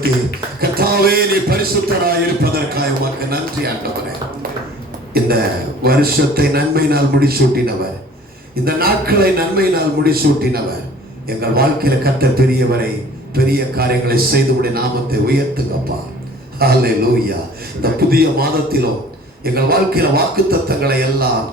உயர்த்தி, கர்த்தாவே நீ பரிசுத்தராய் இருப்பதற்காக உமக்கு நன்றி ஆண்டவரே. இந்த வருஷத்தை நன்மையினால் முடிசூட்டினவர், இந்த நாட்களை நன்மையினால் முடிசூட்டினவர். எங்கள் வாழ்க்கையில கர்த்தர் பெரியவரை, பெரிய காரியங்களை செய்து உடைய நாமத்தை உயர்த்துங்கப்பா. ஹல்லேலூயா. இந்த புதிய மாதத்திலும் எங்கள் வாழ்க்கையில வாக்குத்தத்தங்களை எல்லாம்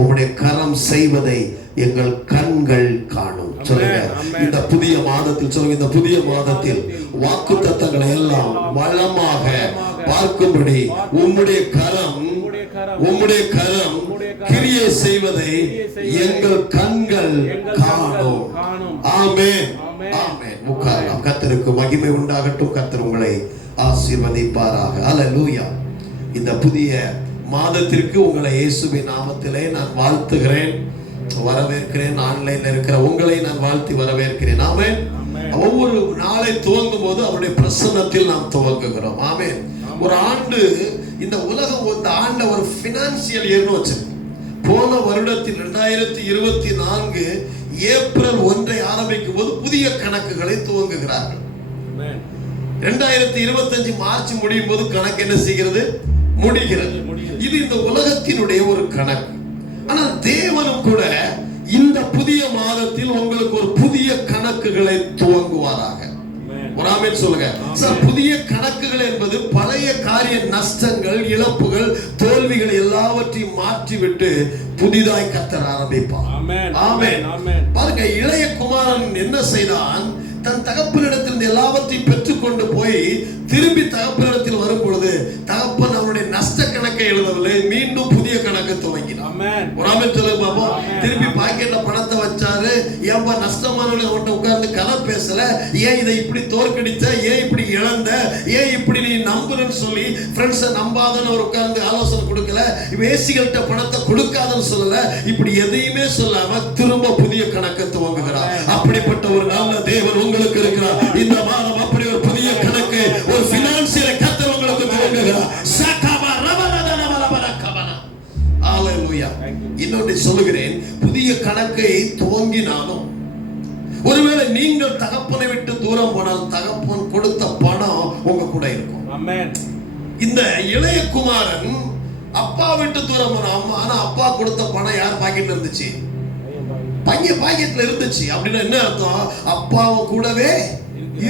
உம்முடைய கரம் செய்வதை எங்கள் கண்கள் காணும். சொல்லுங்க, இந்த புதிய மாதத்தில் சொல்லுங்க, இந்த புதிய மாதத்தில் வாக்குத்தத்தங்களை எல்லாம் வளமாக பார்க்கும்படி உம்முடைய கரம் கிரியை செய்வதை எங்கள் கண்கள் காணும். ஆமென், ஆமென். உட்காரலாம். கர்த்தருக்கு மகிமை உண்டாகட்டும். கர்த்தர் உங்களை ஆசீர்வதிப்பாராக. ஹல்லேலூயா. இந்த புதிய மாதத்திற்கு உங்களை இயேசுவின் நாமத்திலே நான் வாழ்த்துகிறேன், வரவேற்கிறேன். ஆன்லைன்ல இருக்கிற உங்களை நான் வாழ்த்தி வரவேற்கிறேன். ஆமென். ஒவ்வொரு நாளை துவங்கும் போது அவருடைய பிரசன்னத்தில் நாம் துவங்குகிறோம். ஆமென். ஒரு ஆண்டு, இந்த உலகம் இந்த ஆண்ட ஒரு பினான்சியல் இயர்னு வச்சிருக்கு. போன வருடத்தில் 2024 ஏப்ரல் 1 ஆரம்பிக்கும் போது புதிய கணக்குகளை துவங்குகிறார்கள். 2025 மார்ச் முடியும் போது கணக்கு என்ன செய்கிறது? முடிகிறது. இது இந்த உலகத்தினுடைய ஒரு கணக்கு. ஆனால் தேவனும் கூட இந்த புதிய மாதத்தில் உங்களுக்கு ஒரு புதிய கணக்குகளை துவங்குவாராக. ஒரு ஆமென் சொல்லுங்க. சார், புதிய கணக்குகள் என்பது பழைய காரிய நஷ்டங்கள், இழப்புகள், தோல்விகள் எல்லாவற்றையும் மாற்றிவிட்டு புதிதாய் கர்த்தர் ஆரம்பிப்பார். ஆமென். பாருங்க, இளைய குமாரன் என்ன செய்தான்? தன் தகப்பனிடத்தில் எல்லாவற்றையும் பெற்றுக்கொண்டு போய் திரும்பி தகப்பனிடத்தில் வரும் பொழுது தகப்பன் அவருடைய நஷ்ட கணக்கை எழுதவில்லை, மீண்டும் புதிய கணக்கு துவங்கினார். ஒரு ஆமென் சொல்லுங்க பாப்போம். திருப்பி பாக்கெட்ல பணத்தை வச்சாரு. ஏன்பா நஷ்டமானவங்க அவன்கிட்ட உட்கார்ந்து கதை பேசல, ஏன் இதை இப்படி தோற்கடித்த, ஏன் இப்படி இழந்த, ஏன் இப்படி நீ நம்புறன்னு சொல்லி ஃப்ரெண்ட்ஸை நம்பாதன்னு அவர் உட்கார்ந்து ஆலோசனை கொடுக்கல, வேசிகள்கிட்ட பணத்தை கொடுக்காதன்னு சொல்லல, இப்படி எதையுமே சொல்லாம திரும்ப புதிய கணக்கை துவங்குகிறார். அப்படிப்பட்ட ஒரு நல்ல தேவன் உங்களுக்கு இருக்கிறார். இந்த மாதம் அப்படி ஒரு புதிய கணக்கு, ஒரு பினான்சியல் கர்த்தர் உங்களுக்கு துவங்குகிறார். ஹல்லேலூயா. இன்னொன்று சொல்லுகிறேன், புதிய கணக்கை துவங்கினாலும் ஒருவேளை நீங்கள் தகப்பனை விட்டு தூரம் போனால் தகப்பன் கொடுத்த பணம் உங்க கூட இருக்கும். ஆமென். இந்த இளைய குமாரன் அப்பா விட்டு தூரம் போனான். ஆனா அப்பா கொடுத்த பணம் யார் பாக்கெட்ல இருந்துச்சு? பையன் பாக்கெட்ல இருந்துச்சு. அப்படின்னா என்ன அர்த்தம்? அப்பாவும் கூடவே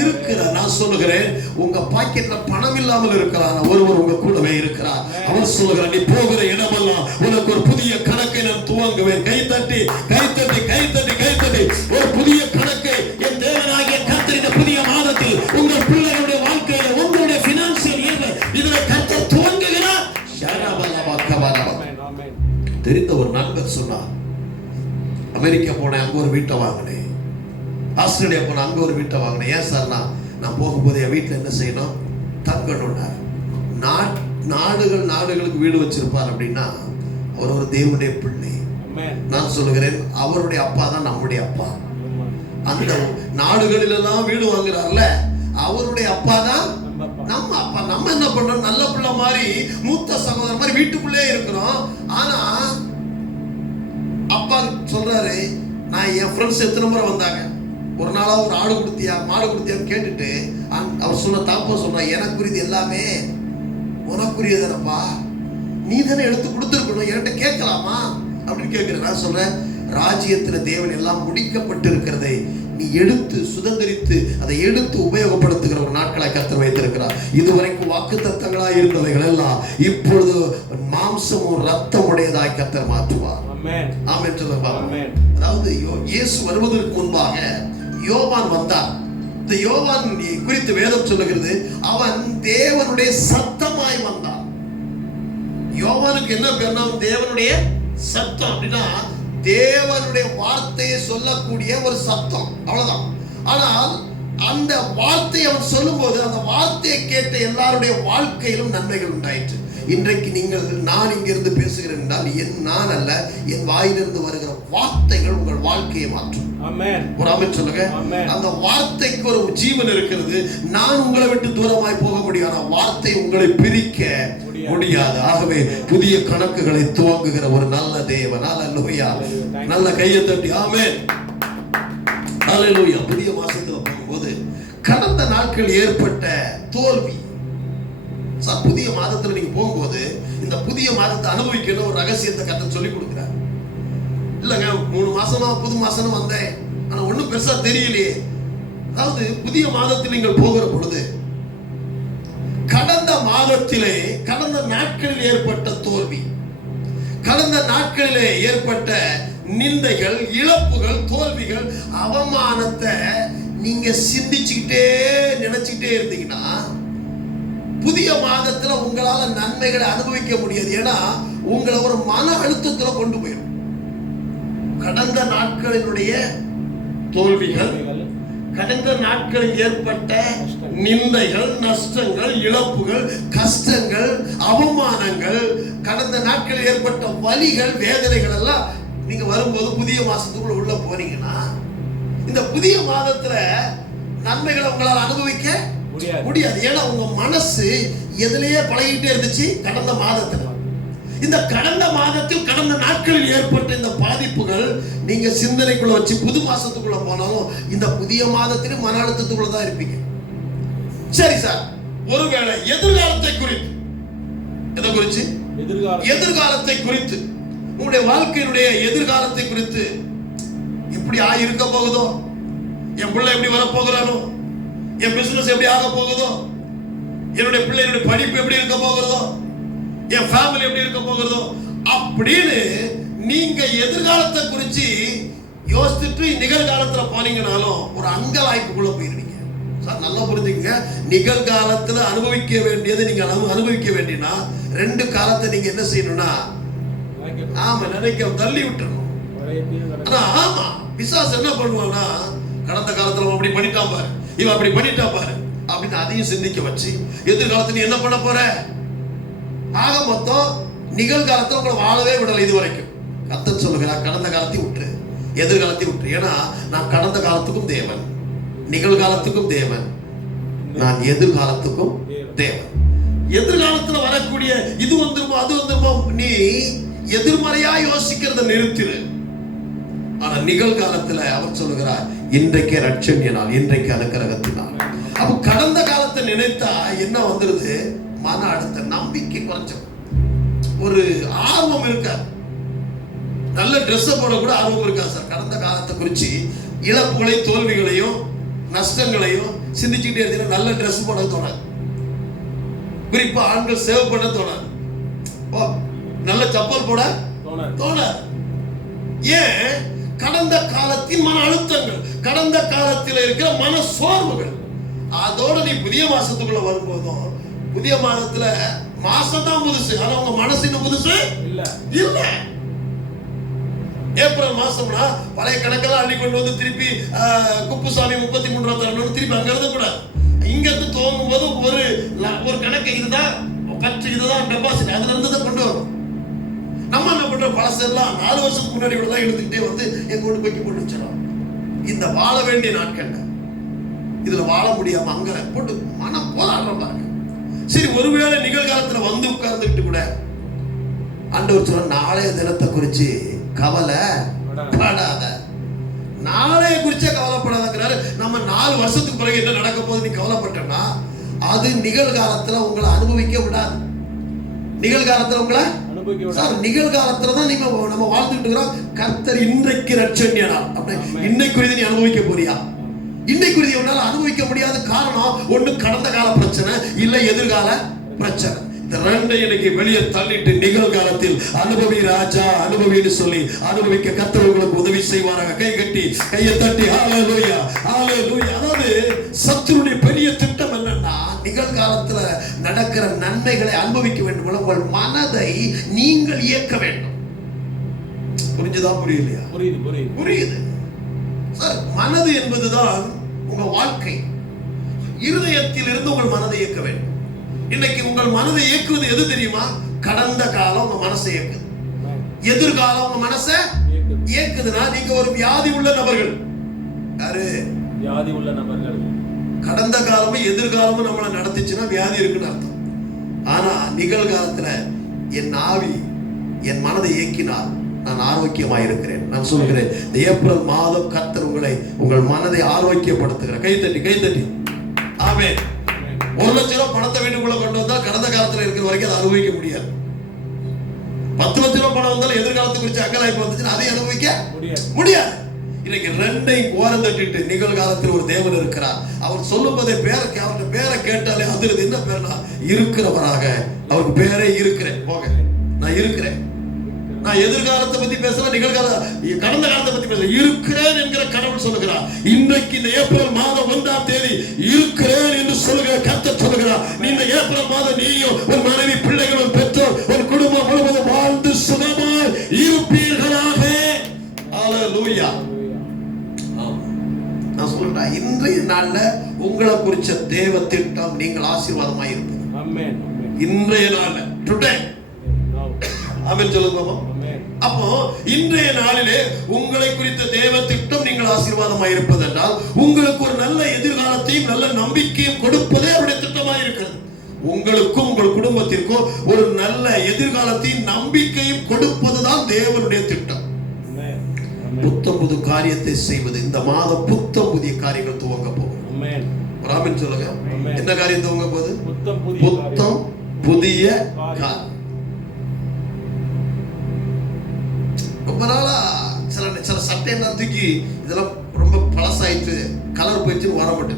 இருக்கிறார். நான் சொல்லுகிறேன், உங்க பாக்கெட்ல பணம் இல்லாமல் இருக்கலாம், ஒருவர் உங்க கூடவே இருக்கிறார். அவர் சொல்லுகிறார், நீ போகிற இடமெல்லாம் உனக்கு ஒரு புதிய கணக்கை நான் துவங்குவேன். கை தட்டி கை தட்டி கை தட்டி கை தட்டி ஒரு புதிய கணக்கை என் தேவனாகிய கர்த்தர் இந்த புதிய மாதத்தில் உங்கள் பிள்ளைகளுடைய வாழ்க்கையில, உங்களுடைய பினான்சியல் இயர் இதுல கர்த்தர் துவங்குகிறார். தெரிந்த ஒரு நண்பர் சொன்னார், அமெரிக்கா போனேன், அங்க ஒரு வீட்டை வாங்கினேன். ஆஸ்திரேலியா போன, அங்க ஒரு வீட்டை வாங்கினேன். ஏன் சார்? நான் போகும்போது என் வீட்டில் என்ன செய்யணும்? தங்கணும்னார். நாடுகளுக்கு வீடு வச்சிருப்பார். அப்படின்னா அவர் ஒரு தேவனுடைய பிள்ளை. நான் சொல்லுகிறேன், அவருடைய அப்பா தான் நம்முடைய அப்பா. அந்த நாடுகளிலெல்லாம் வீடு வாங்குறார்ல, அவருடைய அப்பா தான் நம்ம அப்பா. நம்ம என்ன பண்றோம்? நல்ல பிள்ளை மாதிரி, மூத்த சகோதரர் மாதிரி வீட்டுக்குள்ளே இருக்கிறோம். ஆனா அப்பா சொல்றாரு, நான் என் ஃப்ரெண்ட்ஸ் எத்தனை முறை வந்தாங்க, ஒரு நாளா ஒரு ஆடு கொடுத்தியா மாடு கொடுத்தியான்னு கேட்டுட்டு அவர் சொன்ன தாப்பா சொன்னா, எனக்குரியது எல்லாமே உனக்குரியதானப்பா, நீ தானே எடுத்து கொடுத்துருக்கணும், என்கிட்ட கேட்கலாமா அப்படின்னு கேட்கிறேன். நான் சொல்றேன், ராஜ்யத்துல தேவன் எல்லாம் முடிக்கப்பட்டு இருக்கிறதை நீ எடுத்து சுதந்திரித்து அதை எடுத்து உபயோகப்படுத்துகிற ஒரு நாட்களை கர்த்தர் வைத்திருக்கிறார். இதுவரைக்கும் வாக்குத்தத்தங்களா இருந்தவைகள் எல்லாம் இப்பொழுது மாம்சமும் ரத்தம் உடையதாய் கர்த்தர் மாற்றுவார். ஆமென் சொல்லுங்க. அதாவது இயேசு வருவதற்கு முன்பாக யோவான் வந்தார். இந்த யோவான் குறித்து வேதம் சொல்லுகிறது, அவன் தேவனுடைய சத்தமாய் வந்தான். யோவானுக்கு என்ன பேர்னா தேவனுடைய சத்தம். அப்படின்னா தேவனுடைய வார்த்தையை சொல்லக்கூடிய ஒரு சத்தம், அவ்வளவுதான். ஆனால் அந்த வார்த்தையை அவன் சொல்லும்போது அந்த வார்த்தையை கேட்ட எல்லாருடைய வாழ்க்கையிலும் நன்மைகள் உண்டாயிற்று. இன்றைக்கு நான் இங்கிருந்து பேசுகிறேன் என்றால் நான் அல்ல, என் வாயிலிருந்து வருகிற வார்த்தைகள் உங்கள் வாழ்க்கையை மாற்றும். ஒரு ஆமென் சொல்லுங்க. அந்த வார்த்தைக்கு ஒரு ஜீவன் இருக்கிறது. நான் உங்களை விட்டு தூரமாய் போக முடியும், ஆனா வார்த்தை உங்களை பிரிக்க முடியாது. ஆகவே புதிய கணக்குகளை துவங்குகிற ஒரு நல்ல தேவன். ஹல்லேலூயா. நல்ல கையை தட்டி ஆமென். ஹல்லேலூயா. புதிய மாசத்துல போகும்போது கடந்த நாட்கள் ஏற்பட்ட தோல்வி. சார், புதிய மாதத்துல நீங்க போகும்போது இந்த புதிய மாதத்தை அனுபவிக்கணும் ஒரு ரகசியத்தை கர்த்தர் சொல்லி கொடுக்கிறார். இல்லைங்க 3 மாசமா புது மாசம் வந்தேன், ஆனா ஒண்ணும் பெருசா தெரியலையே. அதாவது புதிய மாதத்தில் நீங்கள் போகிற பொழுது கடந்த மாதத்திலே கடந்த நாட்களில் ஏற்பட்ட தோல்வி, கடந்த நாட்களிலே ஏற்பட்ட நிந்தைகள், இழப்புகள், தோல்விகள், அவமானத்தை நீங்க சிந்திச்சுக்கிட்டே நினைச்சுக்கிட்டே இருந்தீங்கன்னா புதிய மாதத்துல உங்களால நன்மைகளை அனுபவிக்க முடியாது. ஏன்னா உங்களை ஒரு மன அழுத்தத்துல கொண்டு போயிடும். கடந்த நாட்களினுடைய தோல்விகள், கடந்த நாட்களில் ஏற்பட்ட நிந்தைகள், நஷ்டங்கள், இழப்புகள், கஷ்டங்கள், அவமானங்கள், கடந்த நாட்களில் ஏற்பட்ட வலிகள், வேதனைகள் எல்லாம் நீங்க வரும்போது புதிய மாசத்துக்குள்ள உள்ள போறீங்கன்னா இந்த புதிய மாதத்துல நன்மைகளை உங்களால் அனுபவிக்க முடியாது. ஏன்னா உங்க மனசு எதிலேயே பழகிட்டே இருந்துச்சு கடந்த மாதத்துல. இந்த கடந்த மாதத்தில் கடந்த நாட்களில் ஏற்பட்ட இந்த பாதிப்புகள் நீங்க சிந்தனைக்குள்ள வச்சு புது மாசத்துக்குள்ள போனாலும் இந்த புதிய மாதத்திலும் மன அழுத்தத்துக்குள்ள தான் இருப்பீங்க. சரி சார், ஒருவேளை எதிர்காலத்தை குறித்து, எதை குறித்து? எதிர்காலத்தை குறித்து, உங்களுடைய வாழ்க்கையினுடைய எதிர்காலத்தை குறித்து, எப்படி இருக்க போகுதோ, என் பிள்ளை எப்படி வர போகிறானோ, என் பிசினஸ் எப்படி ஆக போகுதோ, என்னுடைய பிள்ளைகளுடைய படிப்பு எப்படி இருக்க போகிறதோ, என் ஃபேமிலி எப்படி இருக்க போகிறதோ அப்படின்னு நீங்க எதிர்காலத்தை குறித்து யோசிச்சுட்டு நிகழ்காலத்துல போனீங்கனாலும் ஒரு அங்கலாய்ப்புக்குள்ள போயிருவீங்க. சார், நல்லா புரிஞ்சுக்கங்க. நிகழ்காலத்துல அனுபவிக்க வேண்டியது நீங்க அனுபவிக்க வேண்டியனா 2 காலத்தை நீங்க என்ன செய்யணும்னா நினைக்க தள்ளி விட்டுறணும். ஆமா, பிசாசு என்ன பண்ணுவான்னா கடந்த காலத்துல அப்படி பண்ணிட்டான் பாரு, இவன் அப்படி பண்ணிட்டா பாரு அப்படின்னு அதையும் சிந்திக்க வச்சு எதிர்காலத்துல நீ என்ன பண்ண போற? ஆக மொத்தம் நிகழ்காலத்துல உங்களை வாழவே விடல. இது வரைக்கும் கர்த்தர் சொல்லுகிறார், கடந்த காலத்தை விட்டுரு, எதிர்காலத்தை விட்டுரு. ஏன்னா நான் கடந்த காலத்துக்கும் தேவன், நிகழ்காலத்துக்கும் தேவன், நான் எதிர்காலத்துக்கும் தேவன். எதிர்காலத்துல வரக்கூடிய இது வந்துருமோ அது வந்துருமோ நீ எதிர்மறையா யோசிக்கிறத நிறுத்திரு. ஆனா நிகழ்காலத்துல அவர் சொல்லுகிறார், இன்றைக்கே ரட்சணிய நாள், இன்றைக்கு அனுக்கிரகத்தினால். அப்ப கடந்த காலத்தை நினைத்தா என்ன வந்துருது? மன அழுத்த, நம்பிக்கை குறைஞ்சம், ஒரு ஆர்வம் இருக்காது. நல்ல ட்ரெஸ் போட கூட ஆர்வம் இருக்காது சார். கடந்த காலத்தை குறிச்சு இழப்புகளையும் தோல்விகளையும் நஷ்டங்களையும் சிந்திச்சுக்கிட்டே இருந்தீங்கன்னா நல்ல ட்ரெஸ் போட தோணாது. குறிப்பா ஆண்கள் சேவ் பண்ண தோணாது, நல்ல சப்பல் போட தோணாது. ஏன்? கடந்த காலத்தின் மன அழுத்தங்கள், கடந்த காலத்தில் இருக்கிற மன சோர்வுகள். அதோட நீ புதிய மாசத்துக்குள்ள வரும்போதும், புதிய மாதத்துல மாசம் தான் புதுசு, ஆனா உங்க மனசு இன்னும் புதுசு இல்ல. ஏப்ரல் மாசம்னா பழைய கணக்கெல்லாம் அள்ளி கொண்டு வந்து திருப்பி குப்புசாமி 33 தரணும் திருப்பி அங்க இருந்து கூட இங்க இருந்து துவங்கும் போது ஒரு கணக்கு இதுதான் கற்று, இதுதான் டெபாசிட், அதுல இருந்து தான் கொண்டு வரும். நம்ம என்ன பண்றோம்? பழசெல்லாம் 4 வருஷத்துக்கு முன்னாடி கூட தான் எடுத்துக்கிட்டே வந்து எங்க கொண்டு போய் போட்டு வச்சிடும். இந்த வாழ வேண்டிய நாட்கள் இதுல வாழ முடியாம அங்க போட்டு மனம் போராடுற பாருங்க. சரி, ஒருவேளை நிகழ்காலத்துல வந்து உட்கார்ந்துட்டு கூட ஆண்டவர் சொல்ற, நாளைய தினத்தை குறிச்சு கவலைப்படாத, நாளைய குறிச்சே கவலைப்படாதங்கிறாரு. நம்ம 4 வருஷத்துக்கு பிறகு என்ன நடக்க போகுது நீ கவலைப்பட்டனா அது நிகழ்காலத்துல உங்களை அனுபவிக்க விடாது. நிகழ்காலத்துல உங்களை சார், நிகழ்காலத்துல தான் நீங்க நம்ம வாழ்ந்துட்டு இருக்கிறோம். கர்த்தர் இன்றைக்கு ரட்சணிய நாள் அப்படி இன்னைக்கு நீ அனுபவிக்க போறியா? இன்னைக்கு உன்னால அனுபவிக்க முடியாத காரணம் ஒண்ணு கடந்த கால பிரச்சனை, இல்ல எதிர்கால பிரச்சனை. இந்த ரெண்டை இன்னைக்கு வெளியே தள்ளிட்டு நிகழ்காலத்தில் அனுபவி ராஜா, அனுபவின்னு சொல்லி அனுபவிக்க கர்த்தர் உங்களுக்கு உதவி செய்வாராக. கை கட்டி கையை தட்டி ஹalleluya ஹalleluya. அதாவது சத்துருடைய பெரிய திட்டம் என்னன்னா நிகழ்காலத்துல நடக்கிற நன்மைகளை அனுபவிக்க வேண்டும், உங்கள் மனதை நீங்கள் இயக்க வேண்டும். புரிஞ்சுதா? புரியலையா? புரியுது சார். மனது என்பதுதான் உங்க வாழ்க்கை. இருதயத்தில் இருந்து உங்கள் மனதை இயக்க வேண்டும். இன்னைக்கு உங்கள் மனதை இயக்குவது எது தெரியுமா? கடந்த காலம் உங்க மனசை இயக்குது, எதிர்காலம் உங்க மனசை இயக்குதுன்னா நீங்க ஒரு வியாதி உள்ள நபர்கள். யாரு வியாதி உள்ள நபர்கள்? கடந்த காலமும் எதிர்காலமும் நம்மளை நடத்திச்சுன்னா வியாதி இருக்குன்னு அர்த்தம். ஆனா நிகழ்காலத்துல என் ஆவி என் மனதை இயக்கினால் நான் ஆரோக்கியமாக இருக்கிறேன். நான் சொல்கிறேன், இந்த ஏப்ரல் மாதம் கர்த்தர் உங்கள் மனதை ஆரோக்கியப்படுத்துகிறார். கைத்தட்டி ஆமென். 1,00,000 வீட்டுக்குள்ள கொண்டு வந்தா கடந்த காலத்துல இருக்கிற வரைக்கும் அதை அனுபவிக்க முடியாது. 10 லட்சம் ரூபாய் பணம் வந்தாலும் எதிர்காலத்தை குறித்து அங்கலாய்ப்பு வந்துச்சுன்னா அதை அனுபவிக்க முடியாது. இன்னைக்கு ரெண்டையும் ஓரம் தட்டிட்டு நிகழ்காலத்தில் ஒரு தேவன் இருக்கிறார். அவர் சொல்லும் போதே அவருடைய பேரை கேட்டாலே அது என்ன பேர்னா இருக்கிறவராக. அவருக்கு பேரே இருக்கிறேன். போக நான் இருக்கிறேன். நான் எதிர்காலத்தை பத்தி பேசல, நிகழ்கால கடந்த காலத்தை பத்தி பேசல. இருக்கிறேன் என்கிற கடவுள் சொல்லுகிறார். இன்றைக்கு இந்த ஏப்ரல் மாதம் 1ஆம் தேதி இருக்கிறேன் என்று சொல்லுகிற கர்த்தர் சொல்லுகிறார். நீ இந்த ஏப்ரல் மாதம் நீயும் உன் மனைவி பிள்ளைகளும் பெற்றோர் ஒரு குடும்பம் முழுவதும் வாழ்ந்து சுகமாய் இருப்பீர்களாக. ஹல்லேலூயா. நான் சொல்றேன், இன்றைய நாள்ல உங்களை குறிச்ச தேவ திட்டம் நீங்கள் ஆசீர்வாதமாய் இருப்பது. ஆமென். இன்றைய நாள்ல டுடே ஆமென் சொல்லுங்க பாப்பா. அப்போ இன்றைய நாளிலே உங்களை குறித்த தேவ திட்டம் நீங்கள் ஆசீர்வாதமாய் இருப்பது என்றால் உங்களுக்கு ஒரு நல்ல எதிர்காலத்தையும் நல்ல நம்பிக்கையும் கொடுப்பதே அவருடைய திட்டமாய் இருக்கிறது. உங்களுக்கும் உங்கள் குடும்பத்திற்கும் ஒரு நல்ல எதிர்காலத்தையும் நம்பிக்கையும் கொடுப்பதுதான் தேவனுடைய திட்டம். புத்தம் புது காரியத்தை செய்வது. இந்த மாதம் புத்தம் புதிய காரியங்கள் துவங்க போகுது. ஆமென் சொல்லுங்க. என்ன காரியம் துவங்க போகுது? புத்தம் புதிய காரியம். ரொம்ப நாளா சில சட்டையெல்லாம் தூக்கி இதெல்லாம் ரொம்ப பழசாயிட்டு கலர் போயிடுச்சுன்னு வரப்பட்டு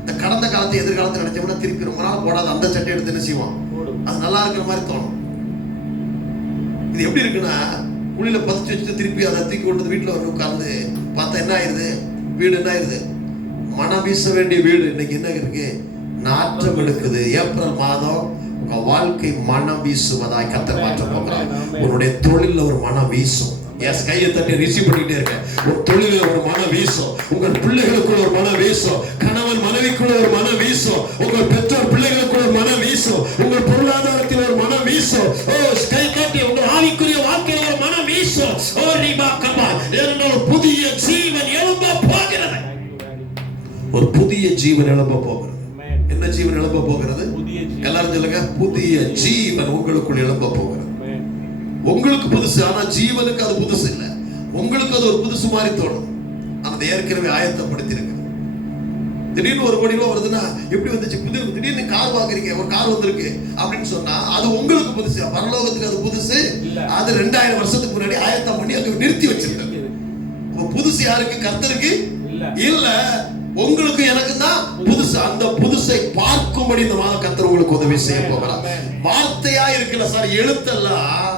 இந்த கடந்த காலத்தை எதிர்காலத்தை நினைச்சோம்னா திருப்பி ரொம்ப நாள் போடாத அந்த சட்டை எடுத்து என்ன செய்வோம், அது நல்லா இருக்கிற மாதிரி தோணும். இது எப்படி இருக்குன்னா குழியில பதிச்சு வச்சுட்டு திருப்பி அதை தூக்கி கொண்டு வீட்டுல வந்து உட்கார்ந்து பார்த்தா என்ன ஆயிருது, வீடு என்ன ஆயிருது, மனம் வீச வேண்டிய வீடு இன்னைக்கு என்ன இருக்கு, நாற்றம் எடுக்குது. ஏப்ரல் மாதம் உங்க வாழ்க்கை மனம் வீசுவதாய் கர்த்தர் மாற்ற போகிறார். உன்னுடைய தொழில ஒரு மனம் வீசும். எஸ், கையை தட்டி ரிசீவ் பண்ணிட்டே இருக்க. ஒரு தொழில ஒரு மனம் வீசும். உங்கள் பிள்ளைகளுக்குள்ள ஒரு மனம் வீசும். கணவன் மனைவிக்குள்ள ஒரு மனம் வீசும். உங்கள் பெற்றோர் பிள்ளைகளுக்குள்ள ஒரு மனம் வீசும். உங்கள் பொருளாதாரத்தில் ஒரு மனம் வீசும். ஓ, கை காட்டி உங்கள் ஆவிக்குரிய வாழ்க்கையில் ஒரு மனம் வீசும். ஓ ரிபா கபா, ஏனென்றால் புதிய ஜீவன் எழும்ப போகிறது. ஒரு புதிய ஜீவன் எழும்ப போகிறது. என்ன ஜீவன் எழும்ப போகிறது? எல்லாரும் சொல்லுங்க, புதிய ஜீவன் உங்களுக்குள் எழும்ப போகிறது. உங்களுக்கு புதுசு, ஆனா ஜீவனுக்கு அது புதுசு இல்ல. உங்களுக்கு அது ஒரு புதுசு மாதிரி தோணும். அது ஏற்கனவே ஆயத்தப்படுத்தி இருக்கு. திடீர்னு 1 கோடி ரூபாய் வருதுன்னா எப்படி வந்துச்சு? திடீர்னு கார் வாங்குறீங்க, ஒரு கார் வந்திருக்கு அப்படின்னு சொன்னா அது உங்களுக்கு புதுசு. பரலோகத்துக்கு அது புதுசு. அது 2000 வருஷத்துக்கு முன்னாடி ஆயத்தம் பண்ணி அது நிறுத்தி வச்சிருக்காங்க. புதுசு யாருக்கு? கர்த்தருக்கு இல்ல, உங்களுக்கு எனக்கு தான் புதுசு. அந்த புதுசை பார்க்கும்படி இந்த மாதம் கர்த்தர் உங்களுக்கு உதவி செய்ய போகிறார். வார்த்தையா இருக்குல்ல சார், எழுத்தெல்லாம்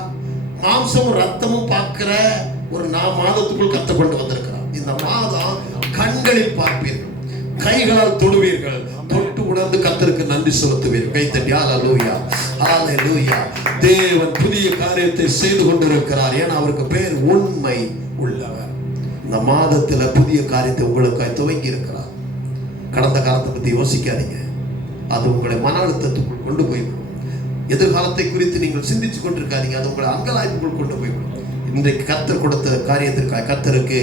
மாம்சமும் ரத்தமும் பார்க்கிற ஒரு மாதத்துக்குள் கர்த்தர் கொண்டு வந்திருக்கிறார். இந்த மாதம் கண்களில் பார்ப்பீர்கள், கைகளால் தொடுவீர்கள், தொட்டு உணர்ந்து கர்த்தருக்கு நன்றி செலுத்துவீர்கள். கை தட்டி ஹல்லேலூயா, ஹல்லேலூயா. தேவன் புதிய காரியத்தை செய்து கொண்டிருக்கிறார். ஏன்னா அவருக்கு பேர் உண்மை உள்ளவர். இந்த மாதத்துல புதிய காரியத்தை உங்களுக்கு துவங்கி இருக்கிறார். கடந்த காலத்தை பத்தி யோசிக்காதீங்க. அது உங்களை மன அழுத்தத்துக்குள் கொண்டு போய்விடும். எதிர்காலத்தை குறித்து நீங்கள் சிந்திச்சு கொண்டிருக்காதீங்க. அது உங்களை அங்கலாய்ப்புக்குள் கொண்டு போய்விடும். இன்றைக்கு கர்த்தர் கொடுத்த காரியத்திற்காக கர்த்தருக்கு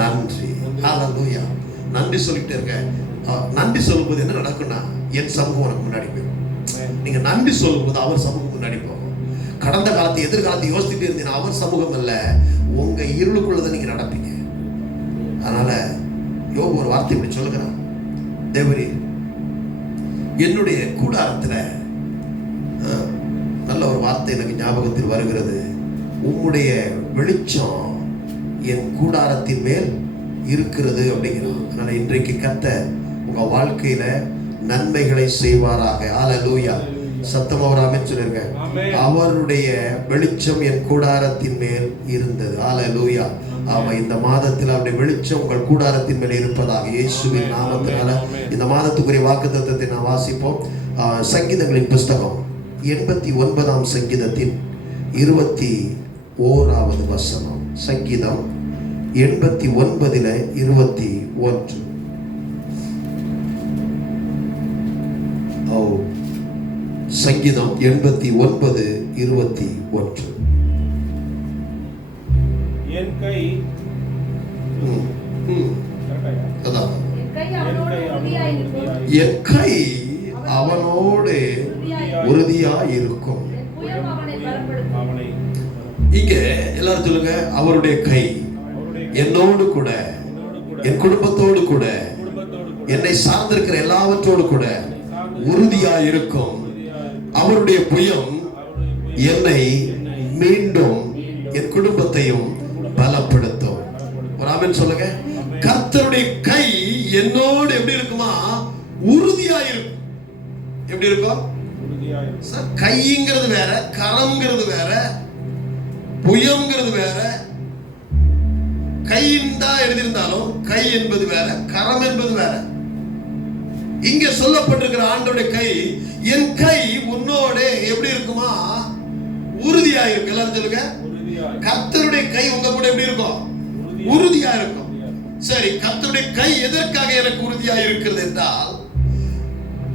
நன்றி. ஹல்லேலூயா. நன்றி சொல்லிட்டே இருக்க. நன்றி சொல்லும்போது என்ன நடக்கும்னா என் சமூகம் உனக்கு முன்னாடி போயிடும். நீங்க நன்றி சொல்லும்போது அவர் சமூகம் முன்னாடி போகும். கடந்த காலத்தை எதிர்காலத்தை யோசிச்சுட்டு இருந்தீங்கன்னா அவர் சமூகம் அல்ல, உங்க இருளுக்குள்ளதான் நீங்க நடப்பீங்க. அதனால யோபு ஒரு வார்த்தை இப்படி சொல்லுகிறான், தேவரே என்னுடைய கூடாரத்துல, நல்ல ஒரு வார்த்தை எனக்கு ஞாபகத்தில் வருகிறது, உம்முடைய வெளிச்சம் என் கூடாரத்தின் மேல் இருக்கிறது அப்படிங்கிறான். அதனால இன்றைக்கு கர்த்தர் உங்க வாழ்க்கையில நன்மைகளை செய்வாராக. ஹல்லேலூயா. சத்தமா ஒரு ஆமென் சொல்லுங்க. அவருடைய வெளிச்சம் என் கூடாரத்தின் மேல் இருந்தது. ஹல்லேலூயா. ஆமா, இந்த மாதத்தில் அவருடைய வெளிச்சம் உங்கள் கூடாரத்தின் மேல் இருப்பதாக இயேசுவின் நாமத்தினால இந்த மாதத்துக்குரிய வாக்குத்தத்தத்தை நான் வாசிப்போம். சங்கீதங்களின் புஸ்தகம் 89ஆம் சங்கீதத்தின் 21வது வசனம். சங்கீதம் 89:21. சங்கீதம் 89:21. என் கை அவனோடு உறுதியாய் இருக்கும். இங்க எல்லாரும் சொல்லுங்க, அவருடைய கை என்னோடு கூட, என் குடும்பத்தோடு கூட, என்னை சார்ந்திருக்கிற எல்லாவற்றோடு கூட உறுதியாயிருக்கும். அவருடைய புயம் என்னை மீண்டும் என் குடும்பத்தையும் பலப்படுத்தும். ஒரு ஆமென் சொல்லுங்க. கர்த்தருடைய கை என்னோடு எப்படி இருக்குமா? உறுதியாயிருக்கும். எப்படி இருக்கும்? கைங்கிறது வேற, கரம்ங்கிறது வேற, புயம்ங்கிறது வேற. கையின் தான் எழுதியிருந்தாலும் கை என்பது வேற, கரம் என்பது வேற. இங்க சொல்லப்பட்டிருக்கிற ஆண்டோடைய கை, என் கை உன்னோட எப்படி இருக்குமா? உறுதியா இருக்கும். எல்லாரும் சொல்லுங்க. கர்த்தருடைய கை உங்க கூட எப்படி இருக்கும்? உறுதியா இருக்கும். சரி, கர்த்தருடைய கை எதற்காக எனக்கு உறுதியா இருக்கிறது என்றால்,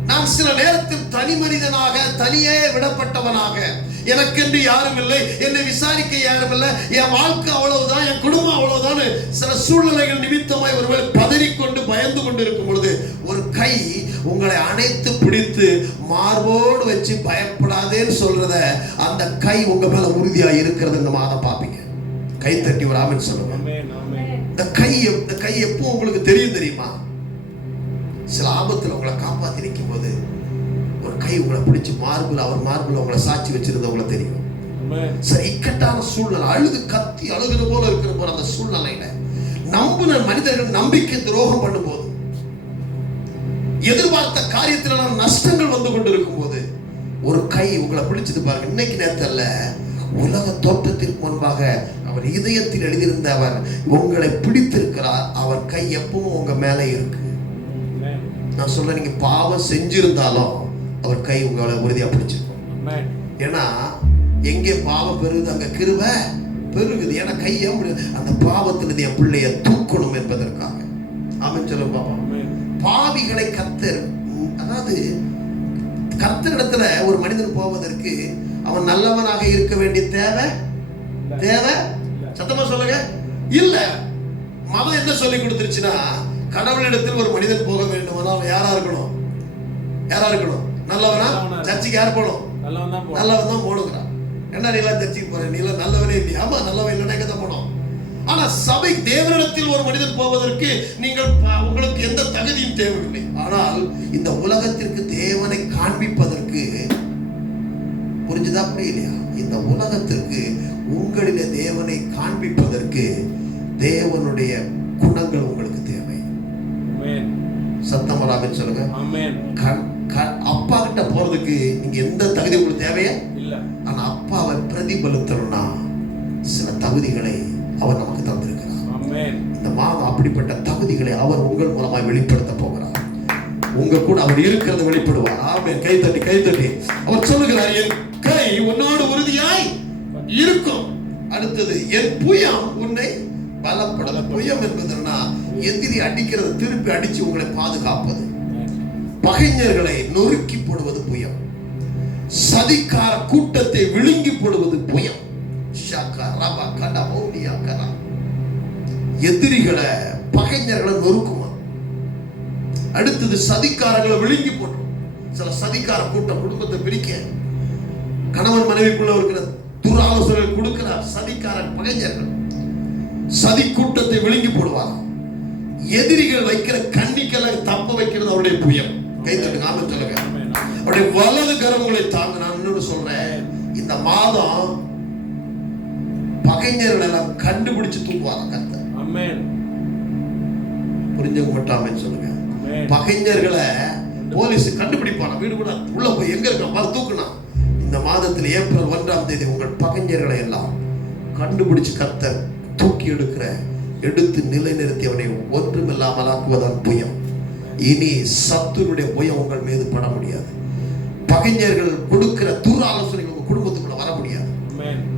நான் சில நேரத்தில் தனி மனிதனாக, தனியே விடப்பட்டவனாக, எனக்கென்று யாரும் இல்லை, என்னை விசாரிக்க யாரும் இல்லை, என் வாழ்க்கை அவ்வளவுதான், என் குடும்பம் அவ்வளவுதான், சில சூழ்நிலைகள் நிமித்தமாய் ஒருவேளை பதறிக்கொண்டு பயந்து கொண்டு இருக்கும் பொழுது ஒரு கை உங்களை அணைத்து பிடித்து மார்போடு வச்சு பயப்படாதேன்னு சொல்றத, அந்த கை உங்க மேல உறுதியா இருக்கிறது இந்த மாதம் பாப்பீங்க. கை தட்டி ஒரு ஆமென் சொல்லுங்க. இந்த கை எப்போ உங்களுக்கு தெரியுமா? சில ஆபத்துல உங்களை காப்பாத்தி நிற்கும் போது ஒரு கை உங்களை பிடிச்சு மார்புல, அவர் மார்புல உங்களை சாட்சி வச்சிருந்த உங்களுக்கு தெரியும். சரி, இக்கட்டான சூழ்நிலை, அழுது கத்தி அழுகிற போல இருக்கிற போற அந்த சூழ்நிலையில நம்பின மனிதர்கள் நம்பிக்கை துரோகம் பண்ணும் போது, எதிர்பார்த்த காரியத்துல நஷ்டங்கள் வந்து கொண்டு இருக்கும் போது ஒரு கை உங்களை பிடிச்சது பாருங்க. இன்னைக்கு நேரத்துல உலக தோற்றத்திற்கு முன்பாக அவர் இதயத்தில் எழுதியிருந்த அவர் உங்களை பிடித்திருக்கிறார். அவர் கை எப்பவும் உங்க மேல இருக்கு. நான் சொல்றேன், நீங்க பாவம் செஞ்சிருந்தாலும் அவர் கை உங்களை உறுதியா பிடிச்சிருக்கும். ஏன்னா எங்கே பாவம் பெருகுது அங்க கிருபை பெருகுது. ஏன்னா கையை அந்த பாவத்திலிருந்து என் பிள்ளைய தூக்கணும் என்பதற்காக. ஆமென் சொல்லுங்க பாப்பா. பாவிகளை கர்த்தர், அதாவது கர்த்தரிடத்துல ஒரு மனிதன் போவதற்கு அவன் நல்லவனாக இருக்க வேண்டிய தேவை சத்தமா சொல்லுங்க இல்ல. மதம் என்ன சொல்லி கொடுத்துருச்சுன்னா, கடவுளிடத்தில் ஒரு மனிதன் போக வேண்டுமானா அவன் யாரா இருக்கணும்? நல்லவனா? சர்ச்சுக்கு யார் போகணும்? நல்லவன் தான் போகணுங்கிறான். என்ன நீலாம் சர்ச்சுக்கு போற? நீலாம் நல்லவனே இல்லையா? ஆமா, நல்லவன் இல்லைன்னா எங்க தான் போனோம். ஆனா சபை தேவனிடத்தில் ஒரு மனிதன் போவதற்கு உங்களுக்கு எந்த தகுதியும் தேவையில்லை. ஆனால் இந்த உலகத்திற்கு தேவனை காண்பிப்பதற்கு, புரிஞ்சுதா புரியலையா? இந்த உலகத்திற்கு உங்களிலே தேவனை காண்பிப்பதற்கு தேவனுடைய குணங்கள் உங்களுக்கு தேவை. சத்தம் வராமல் சொல்லுங்க. அப்பா கிட்ட போறதுக்கு நீங்க எந்த தகுதி உங்களுக்கு தேவையே இல்ல. ஆனா அப்பாவை பிரதிபலித்தணும்னா சில தகுதிகளை அவர் நமக்கு தந்திருக்கிறார். இந்த மாதம் அப்படிப்பட்ட தகுதிகளை அவர் உங்கள் மூலமாக வெளிப்படுத்த போகிறார். உங்க கூட அவர் இருக்கிறது வெளிப்படுவார். ஆமென். கை தட்டி அவர் சொல்லுகிறார், என் கை உன்னோடு உறுதியாய் இருக்கும். அடுத்தது, என் புயம் உன்னை பலப்படல. புயம் என்பதுன்னா எதிரி அடிக்கிறது திருப்பி அடிச்சு உங்களை பாதுகாப்பது, பகைஞர்களை நொறுக்கி போடுவது புயம், சதிகார கூட்டத்தை விழுங்கி போடுவது புயம். எதிரிகளை பகைஞர்களை நொறுக்குமா. அடுத்தது, சதிகாரங்களை விழுங்கி போடும். சில சதிகார கூட்டம் குடும்பத்தை பிரிக்க, கணவன் மனைவிக்குள்ள இருக்கிற துராலோசனை கொடுக்கிறார். சதிகாரன் பகைஞர்கள் சதி கூட்டத்தை விழுங்கி போடுவார். எதிரிகள் வைக்கிற கண்ணிக்கெல்லாம் தப்ப வைக்கிறது அவருடைய புயம். கை தட்டுங்க. ஆமென் சொல்லுங்க. அவருடைய வலது கரங்களை தாங்க. நான் இன்னொரு சொல்றேன், இந்த மாதம் பகைஞர்கள் எல்லாம் கண்டுபிடிச்சு தூக்குவாங்க கர்த்தர். ஆமென். புரிஞ்சவங்க மட்டும் ஆமென் சொல்லுங்க. பகைஞர்களை போலீஸ் கண்டுபிடிப்பாங்க. வீடு கூட உள்ள போய் எங்க இருக்க தூக்குனா. இந்த மாதத்தில் ஏப்ரல் 1ஆம் தேதி உங்கள் பகைஞர்களை எல்லாம் கண்டுபிடிச்சு கர்த்தர் தூக்கி எடுத்து நிலைநிறுத்தி அவனை ஒன்றுமில்லாமல் ஆக்குவதான் புயம். இனி சத்துருடைய புயம் உங்கள் மீது பட முடியாது. பகைஞர்கள் கொடுக்கிற துராலோசனைகள் உங்க குடும்பத்துக்குள்ள வர முடியாது.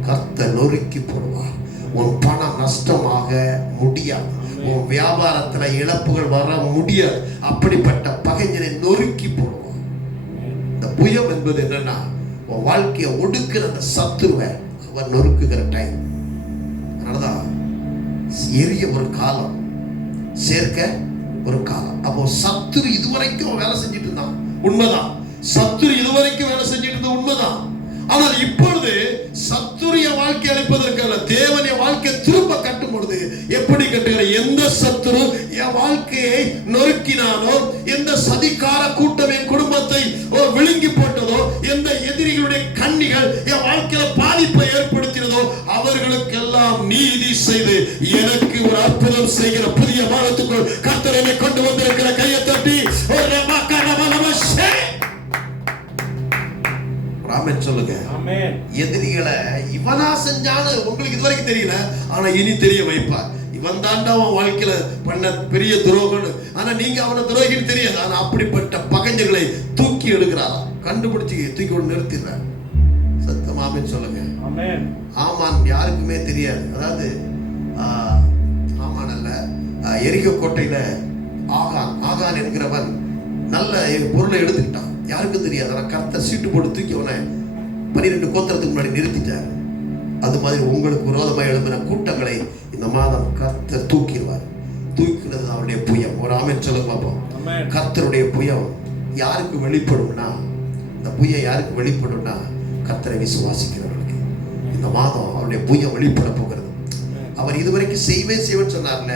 கர்த்தர் நொறுக்கி போடுவார். உன் பணம் நஷ்டமாக முடியாது. உன் வியாபாரத்துல இழப்புகள் வர முடியாது. அப்படிப்பட்ட பகைஞரை நொறுக்கி போடுவார். இந்த புயம் என்பது என்னன்னா, உன் வாழ்க்கையை ஒடுக்கிற அந்த சத்துருவை அவர் நொறுக்குகிற டைம். அதனாலதான் எரிய ஒரு காலம், சேர்க்க ஒரு காலம். அப்போ சத்துரு இதுவரைக்கும் வேலை செஞ்சுட்டு இருந்தான், உண்மைதான். சத்துரு இதுவரைக்கும் வேலை செஞ்சுட்டு இருந்த உண்மைதான். ஆனால் இப்பொழுது சத்துரிய வாழ்க்கை அளிப்பதற்கல்ல, தேவனுடைய வாழ்க்கையை திரும்ப கட்டும் பொழுது எப்படி கட்டுகிற? எந்த சத்துரு என் வாழ்க்கையை நொறுக்கினானோ, எந்த சதிகார கூட்டம் என் குடும்பத்தை விழுங்கி போட்டதோ, எந்த எதிரிகளுடைய கண்ணிகள் என் வாழ்க்கையில பாதிப்பை ஏற்படுத்தினதோ அவர்களுக்கெல்லாம் நீதி செய்து எனக்கு ஒரு அற்புதம் செய்கிற புதிய மாதத்துக்குள் கர்த்தர் என்னை கொண்டு வந்திருக்கிற கையை தட்டி ஆமென் சொல்லுங்க. எதிரிகளை இவனா செஞ்சான்னு உங்களுக்கு இதுவரைக்கும் தெரியல, ஆனா இனி தெரிய வைப்பார். இவன் தாண்டா அவன் வாழ்க்கையில பண்ண பெரிய துரோகம், ஆனா நீங்க அவனை துரோகின்னு தெரியாது. ஆனா அப்படிப்பட்ட பகைஞர்களை தூக்கி எடுக்கிறாரா, கண்டுபிடிச்சு தூக்கி கொண்டு நிறுத்திடுறார். சத்தம் ஆமென் சொல்லுங்க. ஆமான் யாருக்குமே தெரியாது. அதாவது ஆமான் அல்ல, எரிகோ கோட்டையில ஆகான் என்கிறவன் நல்ல பொருளை எடுத்துக்கிட்டான், யாருக்கும் தெரியாது. ஆனா கர்த்தர் சீட்டு போட்டு தூக்கி அவனை 12 கோத்திரத்துக்கு முன்னாடி நிறுத்திட்டார். அது மாதிரி உங்களுக்கு விரோதமாக எழுப்பின கூட்டங்களை இந்த மாதம் கர்த்தர் தூக்கிடுவார். தூக்கினது அவருடைய புயம். ஒரு ஆமென் சொல்லுங்க பார்ப்போம். கர்த்தருடைய புயம் யாருக்கு வெளிப்படும்னா, இந்த புயம் யாருக்கு வெளிப்படும்னா கர்த்தரை விசுவாசிக்கிறவர்களுக்கு இந்த மாதம் அவருடைய புயம் வெளிப்பட போகிறது. அவர் இதுவரைக்கும் செய்வேன்னு சொன்னார்ல,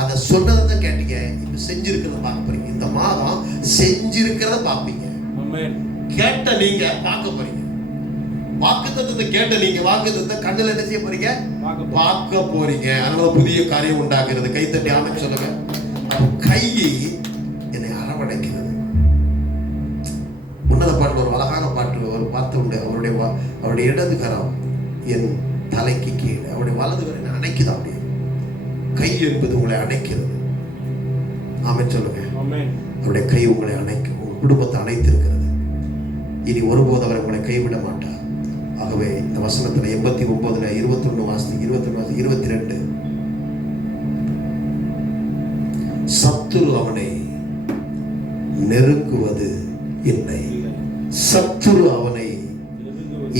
அதை சொன்னதை தான் கேட்டீங்க. இப்ப செஞ்சிருக்கிறத பார்க்க போறீங்க. இந்த மாதம் செஞ்சிருக்கிறத பார்ப்பீங்க. கேட்ட நீங்க பார்க்க போறீங்க. வாக்குத்தத்தத்தை கேட்ட நீங்க வாக்குத்தத்தை கண்ணுல என்ன செய்ய போறீங்க? பார்க்க போறீங்க. அதனால புதிய காரியம் உண்டாகிறது. கை தட்டி ஆமென் சொல்லுங்க. கை என்னை அரவணைக்கிறது. உன்னத பாட்டு, ஒரு அழகான பாட்டு, ஒரு பார்த்து உண்டு. அவருடைய இடது கரம் என் தலைக்கு கீழே, அவருடைய வலது கரம் அணைக்குது. அப்படியே கை என்பது உங்களை அணைக்கிறது. ஆமென் சொல்லுங்க. அவருடைய கை உங்களை அணைக்கும், உங்கள் குடும்பத்தை அணைத்திருக்கிறது. இனி ஒருபோது அவர் உங்களை கைவிட மாட்டார். ஆகவே இந்த வசனத்துல 89 21 வாசி 22 சத்துரு அவனை நெருங்குவது இல்லை. சத்துரு அவனை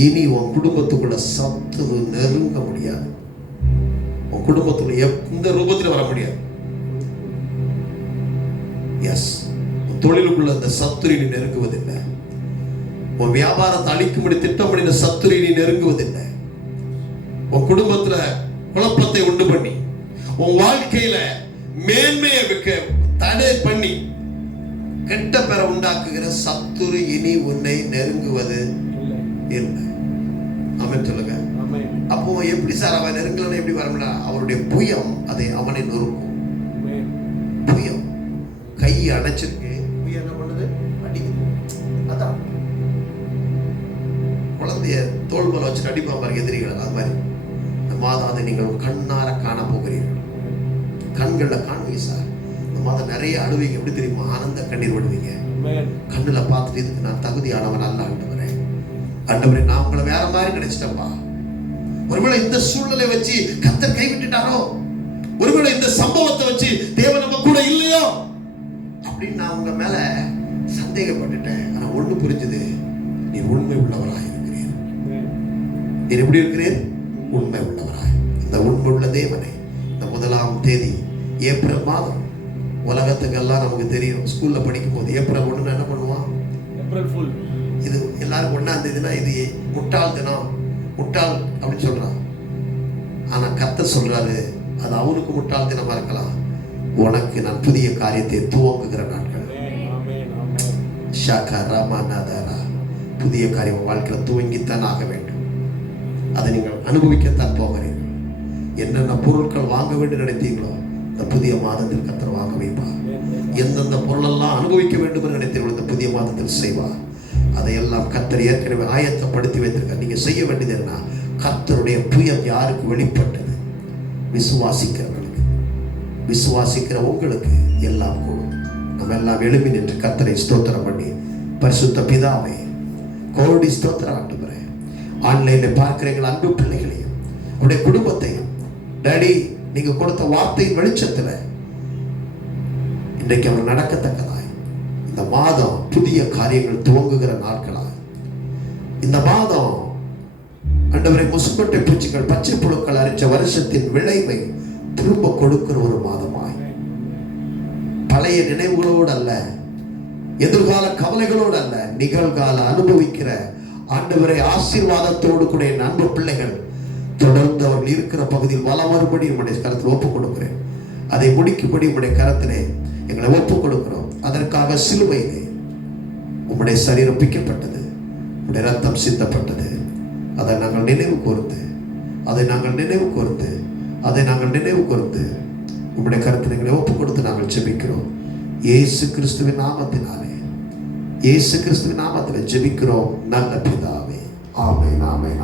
இனி உன் குடும்பத்துக்குள்ள சத்துரு நெருங்க முடியாது. உன் குடும்பத்துக்குள்ள எந்த ரூபத்தில் வர முடியாது. எஸ், தொழிலுக்குள்ள அந்த சத்துரு நீ நெருங்குவதில்லை. உன் வியாபாரத்தை அழிக்கும்படி திட்டமிடின சத்துரு நீ நெருங்குவதில்லை. உன் குடும்பத்துல குழப்பத்தை உண்டு பண்ணி, உன் வாழ்க்கையில மேன்மையை தடை பண்ணி கெட்ட பெற உண்டாக்குகிற சத்துரு இனி உன்னை நெருங்குவது இல்லை. ஆமென் சொல்லுங்க. அப்போ எப்படி சார் அவன் நெருங்கலன்னு எப்படி வர முடியாது? அவருடைய புயம் அதை அவனை நொறுக்கும். புயம் கை அடைச்சிருக்கு, புயம் என்ன பண்ணுது? அடிக்குது. அதான் குழந்தைய தோல் மேல வச்சு அடிப்பா பாருங்க எதிரிகள். அது மாதிரி இந்த மாதம் அதை நீங்கள் கண்ணார காண போகிறீர்கள். கண்களில் காணுவீங்க சார். இந்த மாதம் நிறைய அழுவீங்க. எப்படி தெரியுமா? ஆனந்த கண்ணீர் விடுவீங்க. கண்ணுல பார்த்துட்டு இதுக்கு நான் தகுதியானவன் அல்ல ஆண்டவரே, ஆண்டவரே நான் உங்களை வேற மாதிரி நினைச்சிட்டேன்பா. ஒருவேளை இந்த சூழ்நிலை வச்சு கர்த்தர் கைவிட்டுட்டாரோ, ஒருவேளை இந்த சம்பவத்தை வச்சு தேவன் நம்ம கூட இல்லையோ அப்படின்னு நான் உங்க மேல சந்தேகப்பட்டுட்டேன். ஆனா ஒண்ணு புரிஞ்சது, நீர் உண்மை உள்ளவராய் இருக்கிறீர். நீர் எப்படி இருக்கிறீர்? உண்மை உள்ளவராய். இந்த உண்மை உள்ள தேவனை இந்த 1ஆம் தேதி ஏப்ரல் மாதம் உலகத்துக்கெல்லாம் நமக்கு தெரியும். ஸ்கூல்ல படிக்கும் போது ஏப்ரல் 1 என்ன பண்ணுவான்? April full. இது எல்லாரும் 1ஆம் தேதினா இது முட்டாள் தினம், முட்டாள் அப்படின்னு சொல்றான். ஆனா கர்த்தர் சொல்றாரு, அது அவனுக்கு முட்டாள் தினமா இருக்கலாம், உனக்கு நான் புதிய காரியத்தை துவங்குகிற நாட்கள். ஷாக்கா ராமாநாதரா, புதிய காரியம் வாழ்க்கையில் துவங்கித்தான் ஆக வேண்டும். அதை நீங்கள் அனுபவிக்கத்தான் போகிறீர்கள். என்னென்ன பொருட்கள் வாங்க வேண்டும் நினைத்தீங்களோ இந்த புதிய மாதத்தில் கர்த்தர் வாங்க வைப்பார். எந்தெந்த பொருளெல்லாம் அனுபவிக்க வேண்டும் என்று நினைத்தீர்களோ இந்த புதிய மாதத்தில் செய்வார். அதையெல்லாம் கர்த்தர் ஏற்கனவே ஆயத்தப்படுத்தி வைத்திருக்கார். நீங்க செய்ய வேண்டியது என்ன? கர்த்தருடைய புயம் யாருக்கு வெளிப்பட்டது? விசுவாசிக்கிறவர்களுக்கு. விசுவாசிக்கிற உங்களுக்கு எல்லாம் கூடும். நம்ம எல்லாம் எழுப்பி நின்று கர்த்தரை ஸ்தோத்திரம் பண்ணி, பரிசுத்த பிதாவே கோடி ஸ்தோத்திரம் ஆண்டவரே, ஆன்லைன்ல பார்க்கிறீர்கள் அன்பு பிள்ளைகளையும் அவருடைய குடும்பத்தையும் டாடி நீங்க கொடுத்த வார்த்தையின் வெளிச்சத்துல இன்றைக்கு அவர் நடக்கத்தக்கதாய் இந்த மாதம் புதிய காரியங்கள் துவங்குகிற நாட்களாய், இந்த மாதம் ஆண்டவரை முசுக்கொட்டை பூச்சிகள் பச்சை புழுக்கள் அரிச்ச வருஷத்தின் விளைவை திரும்ப கொடுக்கிற ஒரு மாதமாய், பழைய நினைவுகளோடு அல்ல, எதிர்கால கவலைகளோடு அல்ல, நிகழ்கால அனுபவிக்கிற ஆண்டவரை ஆசீர்வாதத்தோடு கூட என் அன்பு பிள்ளைகள் தொடர்ந்து அவர்கள் இருக்கிற பகுதியில் வளமறுபடி உங்களுடைய கரத்தில் ஒப்புக் கொடுக்கிறேன். அதை முடிக்கும்படி உங்களுடைய கரத்திலே எங்களை ஒப்புக் கொடுக்கிறோம். அதற்காக சிலுவையிலே உம்முடைய சரீரம் பிக்கப்பட்டது, உம்முடைய ரத்தம் சிந்தப்பட்டது. அதை நாங்கள் நினைவு கூர்ந்து உம்முடைய கருத்தினை ஒப்பு கொடுத்து நாங்கள் ஜெபிக்கிறோம். இயேசு கிறிஸ்துவின் நாமத்தினாலே ஜெபிக்கிறோம் நல்ல பிதாவே. ஆமென், ஆமென்.